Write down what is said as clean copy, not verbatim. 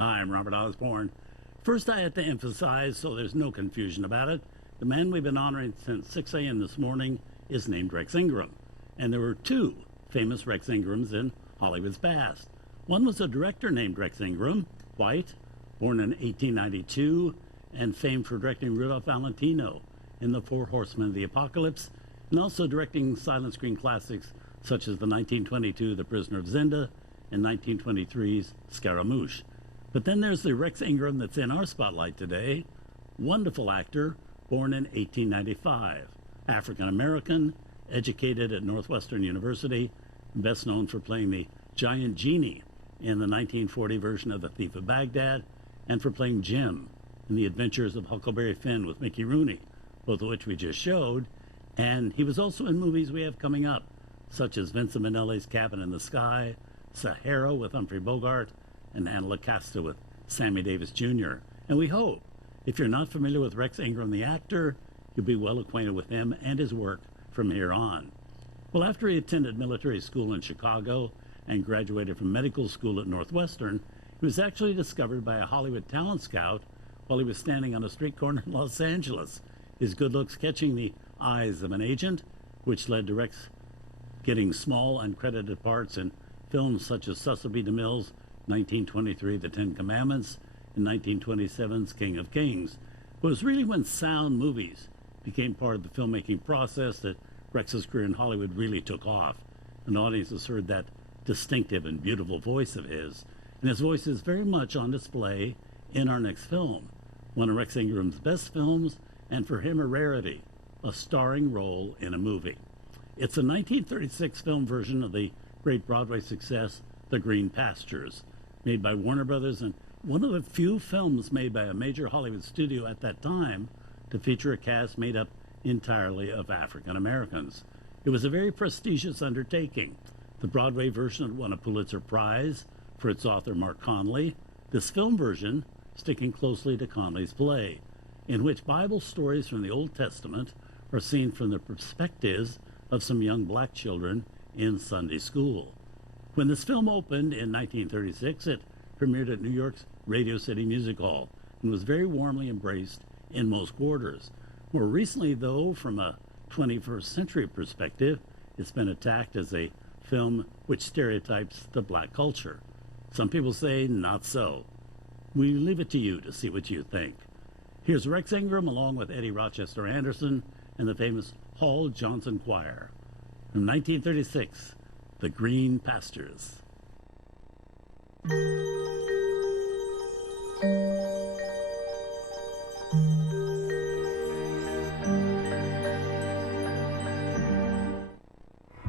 Hi, I'm Robert Osborne. First, I have to emphasize, so there's no confusion about it, the man we've been honoring since 6 a.m. this morning is named Rex Ingram. And there were two famous Rex Ingrams in Hollywood's past. One was a director named Rex Ingram, white, born in 1892, and famed for directing Rudolph Valentino in The Four Horsemen of the Apocalypse, and also directing silent screen classics such as the 1922 The Prisoner of Zenda and 1923's Scaramouche. But then there's the Rex Ingram that's in our spotlight today. Wonderful actor, born in 1895. African-American, educated at Northwestern University, best known for playing the giant genie in the 1940 version of The Thief of Baghdad, and for playing Jim in The Adventures of Huckleberry Finn with Mickey Rooney, both of which we just showed. And he was also in movies we have coming up, such as Vincent Minnelli's Cabin in the Sky, Sahara with Humphrey Bogart, and Anna Costa with Sammy Davis Jr. And we hope, if you're not familiar with Rex Ingram the actor, you'll be well acquainted with him and his work from here on. Well, after he attended military school in Chicago and graduated from medical school at Northwestern, he was actually discovered by a Hollywood talent scout while he was standing on a street corner in Los Angeles, his good looks catching the eyes of an agent, which led to Rex getting small uncredited parts in films such as Cecil B. DeMille's 1923 The Ten Commandments, and 1927's King of Kings. It was really when sound movies became part of the filmmaking process that Rex's career in Hollywood really took off. And audiences heard that distinctive and beautiful voice of his. And his voice is very much on display in our next film, one of Rex Ingram's best films, and for him a rarity, a starring role in a movie. It's a 1936 film version of the great Broadway success, The Green Pastures, made by Warner Brothers, and one of the few films made by a major Hollywood studio at that time to feature a cast made up entirely of African Americans. It was a very prestigious undertaking. The Broadway version won a Pulitzer Prize for its author, Mark Conley. This film version sticking closely to Conley's play, in which Bible stories from the Old Testament are seen from the perspectives of some young black children in Sunday school. When this film opened in 1936, it premiered at New York's Radio City Music Hall and was very warmly embraced in most quarters. More recently, though, from a 21st century perspective, it's been attacked as a film which stereotypes the black culture. Some people say not so. We leave it to you to see what you think. Here's Rex Ingram along with Eddie Rochester Anderson and the famous Hall Johnson Choir. From 1936, The Green Pastures.